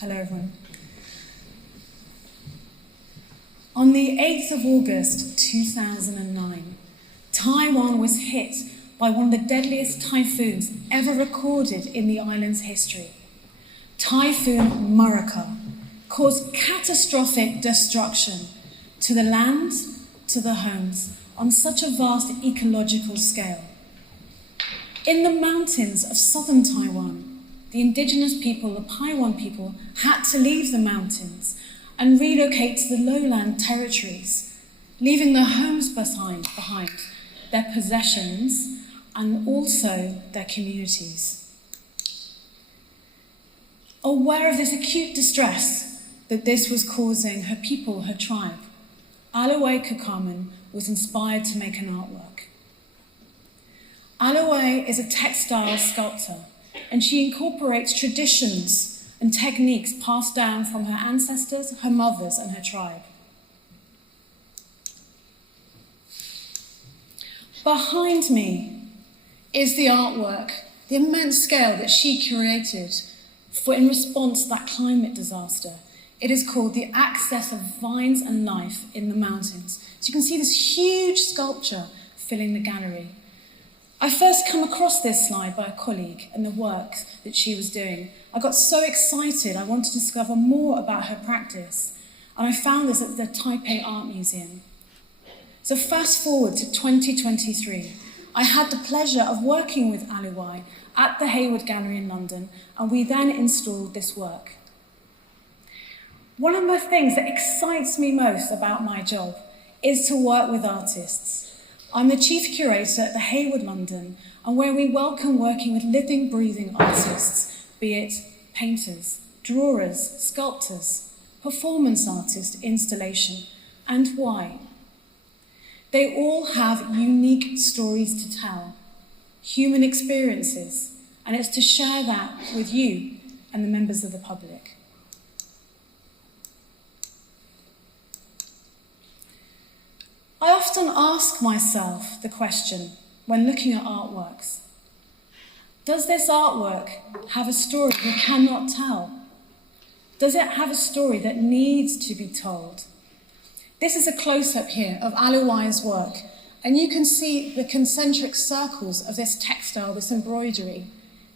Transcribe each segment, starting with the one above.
Hello, everyone. On the 8th of August 2009, Taiwan was hit by one of the deadliest typhoons ever recorded in the island's history. Typhoon Muraka caused catastrophic destruction to the land, to the homes, on such a vast ecological scale. In the mountains of southern Taiwan, the indigenous people, the Paiwan people, had to leave the mountains and relocate to the lowland territories, leaving their homes behind, their possessions, and also their communities. Aware of this acute distress that this was causing her people, her tribe, Alawai Kukaman was inspired to make an artwork. Alawai is a textile sculptor, and she incorporates traditions and techniques passed down from her ancestors, her mothers, and her tribe. Behind me is the artwork, the immense scale that she curated in response to that climate disaster. It is called The Access of Vines and Life in the Mountains. So you can see this huge sculpture filling the gallery. I first come across this slide by a colleague and the work that she was doing. I got so excited, I wanted to discover more about her practice, and I found this at the Taipei Art Museum. So fast forward to 2023, I had the pleasure of working with Alawai at the Hayward Gallery in London, and we then installed this work. One of the things that excites me most about my job is to work with artists. I'm the chief curator at the Hayward London, and where we welcome working with living, breathing artists, be it painters, drawers, sculptors, performance artists, installation, and why. They all have unique stories to tell, human experiences, and it's to share that with you and the members of the public. I often ask myself the question when looking at artworks, does this artwork have a story we cannot tell? Does it have a story that needs to be told? This is a close-up here of Alawai's work, and you can see the concentric circles of this textile, this embroidery.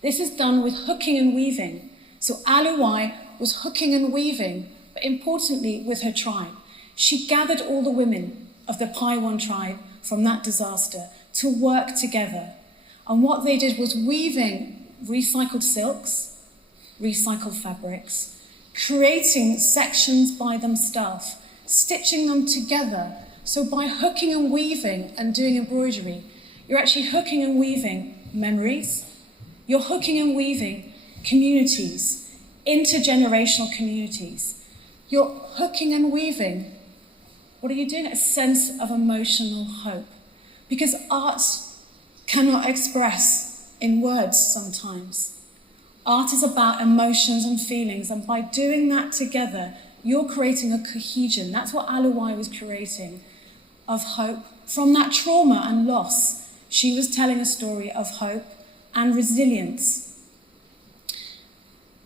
This is done with hooking and weaving. So Alawai was hooking and weaving, but importantly with her tribe. She gathered all the women of the Paiwan tribe from that disaster to work together. And what they did was weaving recycled silks, recycled fabrics, creating sections by themselves, stitching them together. So by hooking and weaving and doing embroidery, you're actually hooking and weaving memories, you're hooking and weaving communities, intergenerational communities. You're hooking and weaving. What are you doing? A sense of emotional hope. Because art cannot express in words sometimes. Art is about emotions and feelings, and by doing that together, you're creating a cohesion. That's what Alawai was creating, of hope. From that trauma and loss, she was telling a story of hope and resilience.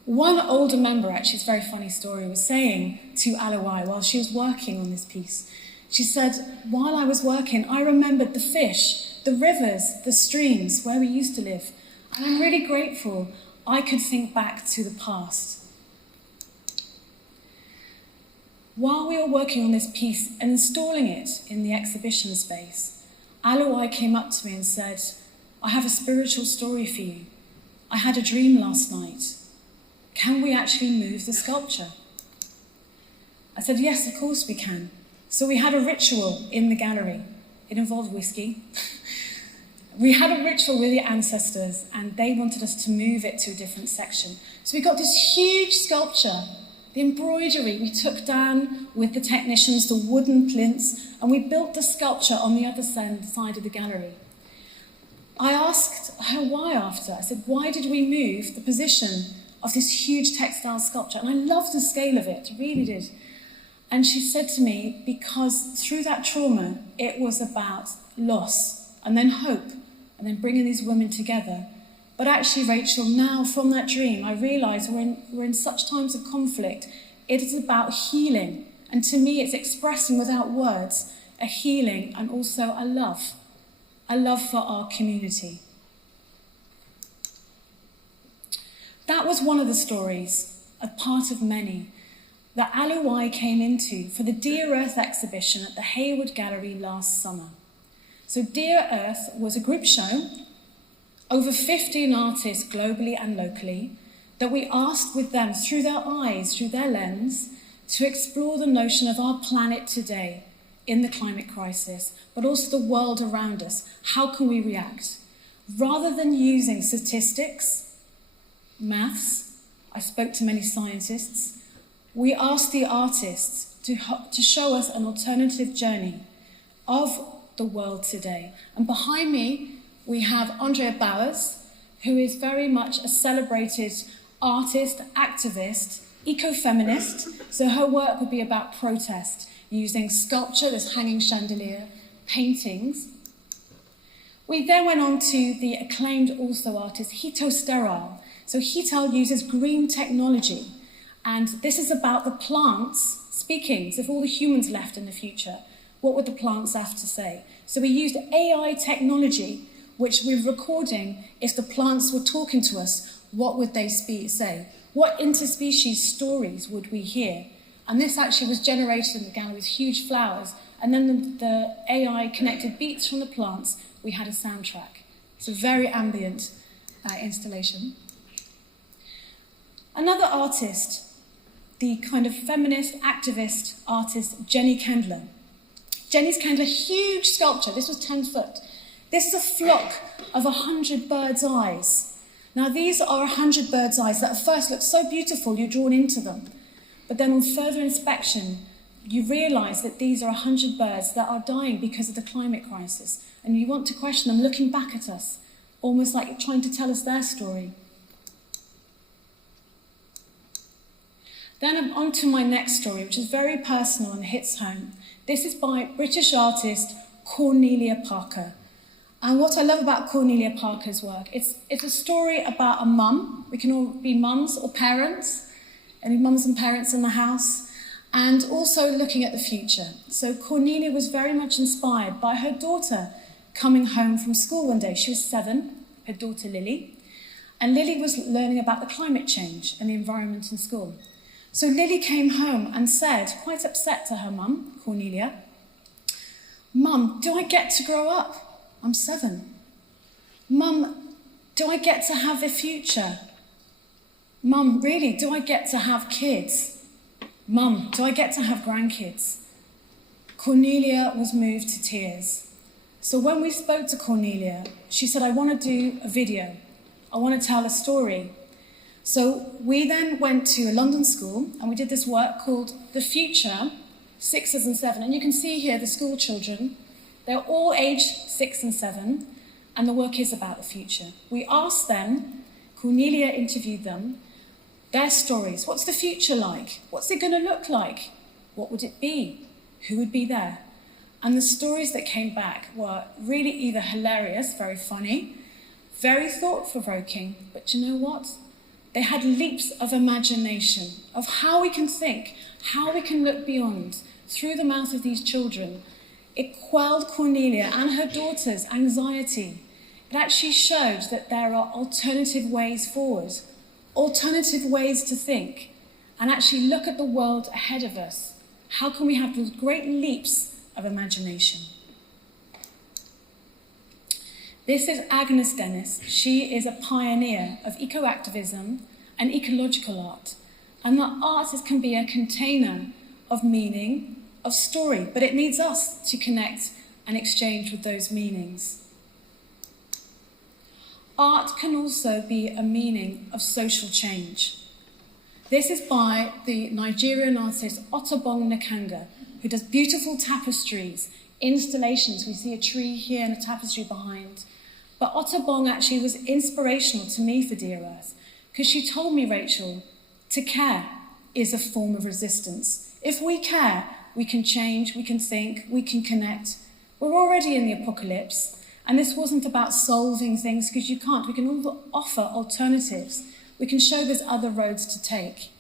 One older member, actually, it's a very funny story, was saying to Alawai while she was working on this piece, she said, while I was working, I remembered the fish, the rivers, the streams where we used to live. And I'm really grateful I could think back to the past. While we were working on this piece and installing it in the exhibition space, Alawai came up to me and said, I have a spiritual story for you. I had a dream last night. Can we actually move the sculpture? I said, yes, of course we can. So we had a ritual in the gallery. It involved whiskey. We had a ritual with the ancestors, and they wanted us to move it to a different section. So we got this huge sculpture, the embroidery we took down with the technicians, the wooden plinths, and we built the sculpture on the other side of the gallery. I asked her why after. I said, why did we move the position of this huge textile sculpture? And I loved the scale of it, really did. And she said to me, because through that trauma, it was about loss, and then hope, and then bringing these women together But actually, Rachel, now from that dream, I realise we're in such times of conflict. It is about healing. And to me, it's expressing without words a healing and also a love for our community. That was one of the stories, a part of many, that Aluwai came into for the Dear Earth exhibition at the Hayward Gallery last summer. So Dear Earth was a group show, over 15 artists globally and locally, that we asked with them through their eyes, through their lens, to explore the notion of our planet today in the climate crisis, but also the world around us. How can we react? Rather than using statistics, maths, I spoke to many scientists, we asked the artists to show us an alternative journey of the world today. And behind me, we have Andrea Bowers, who is very much a celebrated artist, activist, ecofeminist. So her work would be about protest, using sculpture, this hanging chandelier, paintings. We then went on to the acclaimed also artist, Sterile. So Sterile uses green technology. And this is about the plants speaking. So if all the humans left in the future, what would the plants have to say? So we used AI technology, which we're recording. If the plants were talking to us, what would they say? What interspecies stories would we hear? And this actually was generated in the gallery with huge flowers. And then the AI connected beats from the plants. We had a soundtrack. It's a very ambient installation. Another artist, the kind of feminist, activist artist, Jenny Kendler. Jenny's Kendler, huge sculpture. This was 10 foot. This is a flock of 100 birds' eyes. Now, these are 100 birds' eyes that at first look so beautiful, you're drawn into them. But then on further inspection, you realise that these are 100 birds that are dying because of the climate crisis. And you want to question them, looking back at us, almost like trying to tell us their story. Then I'm on to my next story, which is very personal and hits home. This is by British artist Cornelia Parker. And what I love about Cornelia Parker's work, it's a story about a mum. We can all be mums or parents, any mums and parents in the house, and also looking at the future. So Cornelia was very much inspired by her daughter coming home from school one day. She was 7, her daughter Lily, and Lily was learning about the climate change and the environment in school. So Lily came home and said, quite upset to her mum, Cornelia, "Mum, do I get to grow up? I'm 7. Mum, do I get to have a future? Mum, really, do I get to have kids? Mum, do I get to have grandkids?" Cornelia was moved to tears. So when we spoke to Cornelia, she said, "I want to do a video. I want to tell a story." So we then went to a London school and we did this work called The Future, 6s and 7. And you can see here the school children. They're all aged 6 and 7, and the work is about the future. We asked them, Cornelia interviewed them, their stories. What's the future like? What's it going to look like? What would it be? Who would be there? And the stories that came back were really either hilarious, very funny, very thought-provoking, but you know what? They had leaps of imagination of how we can think, how we can look beyond through the mouth of these children. It quelled Cornelia and her daughter's anxiety. It actually showed that there are alternative ways forward, alternative ways to think, and actually look at the world ahead of us. How can we have those great leaps of imagination? This is Agnes Dennis. She is a pioneer of eco-activism and ecological art. And that art can be a container of meaning, of story, but it needs us to connect and exchange with those meanings. Art can also be a meaning of social change. This is by the Nigerian artist Otabbong Nanga, who does beautiful tapestries, installations. We see a tree here and a tapestry behind. But Otabbong actually was inspirational to me for Dear Earth, because she told me, Rachel, to care is a form of resistance. If we care, we can change, we can think, we can connect. We're already in the apocalypse, And this wasn't about solving things, because you can't. We can all offer alternatives. We can show there's other roads to take.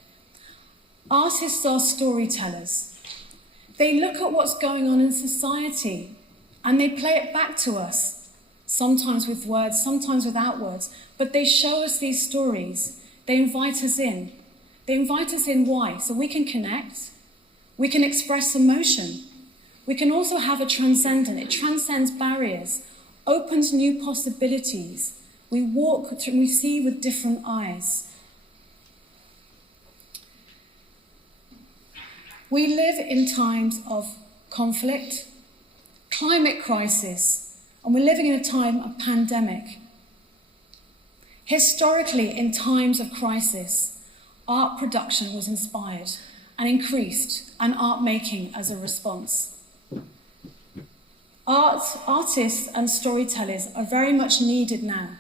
Artists are storytellers. They look at what's going on in society and they play it back to us, sometimes with words, sometimes without words, but they show us these stories. They invite us in. They invite us in why? So we can connect, we can express emotion. We can also have a transcendent. It transcends barriers, opens new possibilities. We walk through, we see with different eyes. We live in times of conflict, climate crisis, and we're living in a time of pandemic. Historically, in times of crisis, art production was inspired and increased, and art making as a response. Artists and storytellers are very much needed now.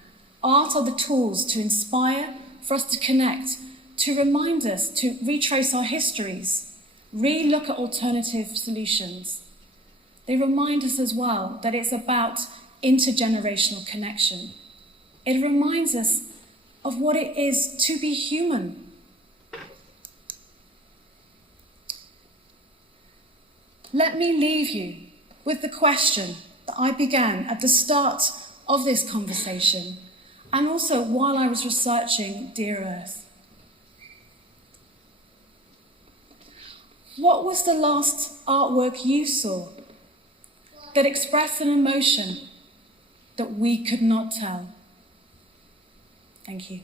Art are the tools to inspire, for us to connect, to remind us, to retrace our histories, re-look at alternative solutions. They remind us as well that it's about intergenerational connection. It reminds us of what it is to be human. Let me leave you with the question that I began at the start of this conversation, and also while I was researching Dear Earth. What was the last artwork you saw that expressed an emotion that we could not tell? Thank you.